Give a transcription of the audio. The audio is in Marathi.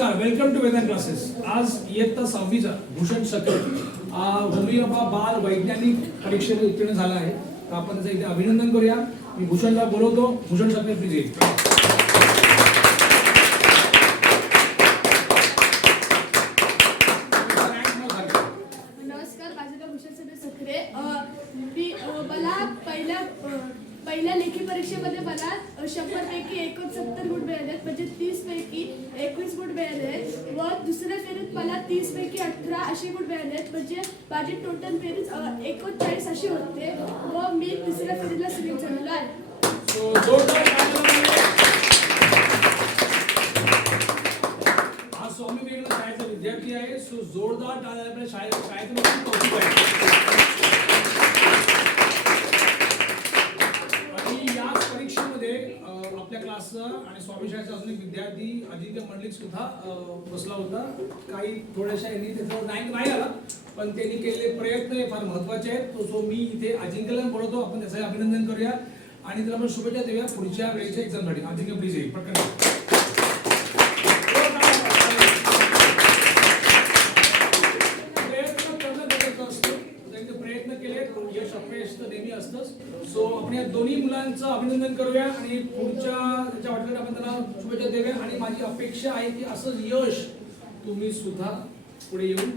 नमस्कार, वेलकम टू वेदांत क्लासेस. आज इयत्ता 6वीचा भूषण सकल होमिओपा बाल वैज्ञानिक परीक्षेत उत्तीर्ण झाला आहे. तर आपण त्याचं इथे अभिनंदन करूया. मी भूषणला बोलवतो. भूषण सकल प्लीज येईल. नमस्कार, माझं नाव भूषण सकरे. मला पहिल्या लेखी परीक्षेमध्ये मला 100 पैकी 69 गुण मिळाले, म्हणजे 30 पैकी 21 गुण मिळाले. व दुसऱ्या फेरीत मला 30 पैकी 18 असे गुण मिळाले, म्हणजे माझी टोटल फेरीत 39 अशी होते. व मी तिसऱ्या फेरीला सिलेक्ट झालेलो आहे. हा स्वामी विवेकानंद शाळेचा विद्यार्थी आहे. सो जोरदार टाळ्या आपल्या शाळेचं कौतुक आहे. आपल्या क्लासचा आणि स्वामी शाळेचा अजून एक विद्यार्थी अजिंक्य मंडलिक सुद्धा बसला होता. काही थोड्याशा यांनी त्याच्यावर नाही आला, पण त्यांनी केलेले प्रयत्न हे फार महत्त्वाचे आहेत. सो मी इथे अजिंक्यला बोलवतो. आपण त्याचं अभिनंदन करूया आणि त्याला आपण शुभेच्छा देऊया पुढच्या वेळेच्या एक्झामसाठी. अजिंक्य प्लीज येईल पटकन. प्रयत्न केले, यश अपयश तर नेहमी असतंच. सो आपण या दोन्ही मुलांचं अभिनंदन करूया आणि पुढच्या त्याच्या वाटत आपण त्यांना शुभेच्छा देऊया. आणि माझी अपेक्षा आहे की असंच यश तुम्ही सुद्धा पुढे येऊन